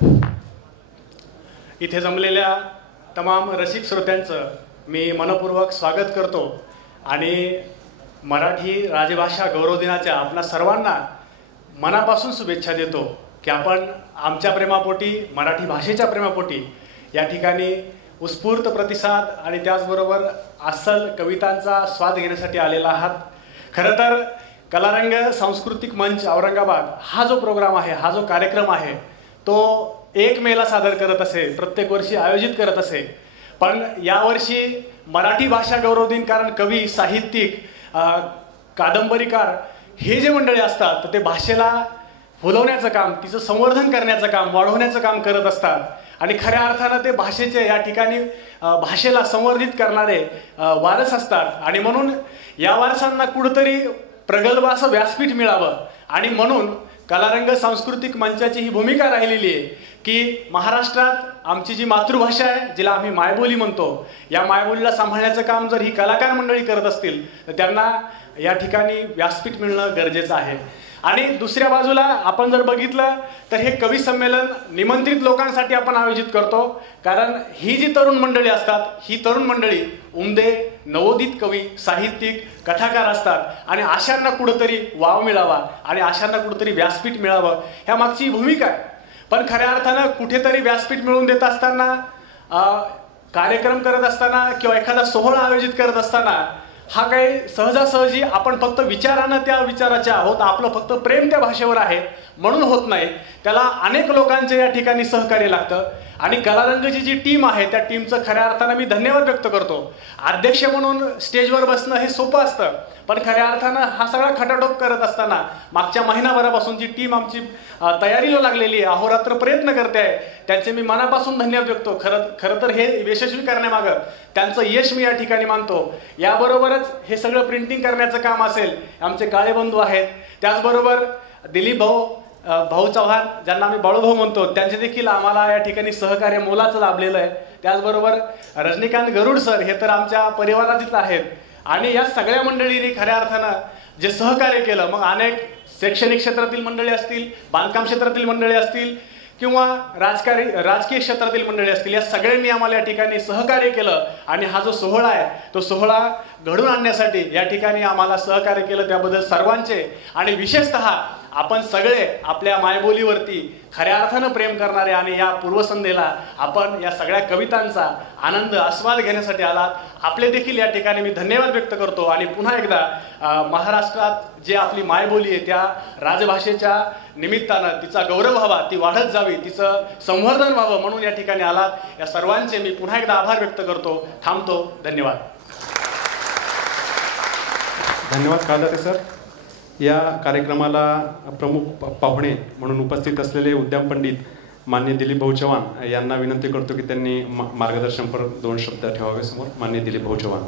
इथे जमलेल्या तमाम रसिक श्रोत्यांचं मी मनपूर्वक स्वागत करतो आणि मराठी राजभाषा गौरव दिनाच्या आपल्या सर्वांना मनापासून शुभेच्छा देतो की आपण आमच्या प्रेमापोटी मराठी भाषेच्या प्रेमापोटी या ठिकाणी उत्स्फूर्त प्रतिसाद आणि त्याचबरोबर अस्सल कवितांचा स्वाद घेण्यासाठी आलेला आहात। खरं तर कलारंग सांस्कृतिक मंच औरंगाबाद हा जो प्रोग्राम आहे, हा जो कार्यक्रम आहे, तो 1 मेला सादर करत असे, प्रत्येक वर्षी आयोजित करत असे। पण यावर्षी मराठी भाषा गौरव दिन, कारण कवी, साहित्यिक, कादंबरीकार हे जे मंडळी असतात तर ते भाषेला फुलवण्याचं काम, तिचं संवर्धन करण्याचं काम, वाढवण्याचं काम करत असतात आणि खऱ्या अर्थानं ते भाषेचे या ठिकाणी भाषेला संवर्धित करणारे वारस असतात आणि म्हणून या वारसांना कुठंतरी प्रगल्भ असं व्यासपीठ मिळावं आणि म्हणून कलारंग सांस्कृतिक मंचाची ही भूमिका राहिलेली आहे की महाराष्ट्रात आमची जी मातृभाषा आहे, जिला आम्ही मायबोली म्हणतो, या मायबोलीला सांभाळण्याचं काम जर ही कलाकार मंडळी करत असतील तर त्यांना या ठिकाणी व्यासपीठ मिळणं गरजेचं आहे। आणि दुसऱ्या बाजूला आपण जर बघितलं तर हे कवी संमेलन निमंत्रित लोकांसाठी आपण आयोजित करतो, कारण ही जी तरुण मंडळी असतात, ही तरुण मंडळी उमदे नवोदित कवी, साहित्यिक, कथाकार असतात आणि अशांना कुठंतरी वाव मिळावा आणि अशांना कुठंतरी व्यासपीठ मिळावं, ह्या मागची भूमिका आहे। पण खऱ्या अर्थानं कुठेतरी व्यासपीठ मिळवून देत असताना, कार्यक्रम करत असताना किंवा एखादा सोहळा आयोजित करत असताना हा काही सहजासहजी आपण फक्त विचारानं त्या विचाराचे आहोत, आपलं फक्त प्रेम त्या भाषेवर आहे म्हणून होत नाही, त्याला अनेक लोकांचे या ठिकाणी सहकार्य लागतं आणि कलारंगची जी टीम आहे त्या टीमचं खऱ्या अर्थानं मी धन्यवाद व्यक्त करतो। अध्यक्ष म्हणून स्टेजवर बसणं हे सोपं असतं, पण खऱ्या अर्थानं हा सगळा खटाटोप करत असताना मागच्या महिनाभरापासून जी टीम आमची तयारीला लागलेली आहे, अहोरात्र प्रयत्न करते आहे, त्यांचे मी मनापासून धन्यवाद व्यक्त। खरं तर हे यशस्वी करण्यामागं त्यांचं यश मी या ठिकाणी मानतो। याबरोबरच हे सगळं प्रिंटिंग करण्याचं काम असेल, आमचे काळे बंधू आहेत, त्याचबरोबर दिलीप भाऊ चव्हाण, ज्यांना आम्ही बाळूभाऊ म्हणतो, त्यांचे देखील आम्हाला या ठिकाणी सहकार्य मोलाचं लाभलेलं आहे। त्याचबरोबर रजनीकांत गरुड सर हे तर आमच्या परिवारातीच आहेत आणि या सगळ्या मंडळींनी खऱ्या अर्थानं जे सहकार्य केलं, मग अनेक शैक्षणिक क्षेत्रातील मंडळी असतील, बांधकाम क्षेत्रातील मंडळी असतील किंवा राजकीय क्षेत्रातील मंडळी असतील, या सगळ्यांनी आम्हाला या ठिकाणी सहकार्य केलं आणि हा जो सोहळा आहे तो सोहळा घडून आणण्यासाठी या ठिकाणी आम्हाला सहकार्य केलं, त्याबद्दल सर्वांचे आणि विशेषतः आपण सगळे आपल्या मायबोलीवरती खऱ्या अर्थानं प्रेम करणारे आणि या पूर्वसंध्येला आपण या सगळ्या कवितांचा आनंद आस्वाद घेण्यासाठी आलात, आपले देखील या ठिकाणी मी धन्यवाद व्यक्त करतो आणि पुन्हा एकदा महाराष्ट्रात जे आपली मायबोली आहे त्या राजभाषेच्या निमित्तानं तिचा गौरव व्हावा, ती वाढत जावी, तिचं संवर्धन व्हावं म्हणून या ठिकाणी आलात, या सर्वांचे मी पुन्हा एकदा आभार व्यक्त करतो। थांबतो, धन्यवाद। धन्यवाद काळदाते सर। या कार्यक्रमाला प्रमुख पाहुणे म्हणून उपस्थित असलेले उद्यम पंडित माननीय दिलीप भाऊ चव्हाण यांना विनंती करतो की त्यांनी मार्गदर्शनपर 2 शब्द ठेवावे समोर। माननीय दिलीप भाऊ चव्हाण।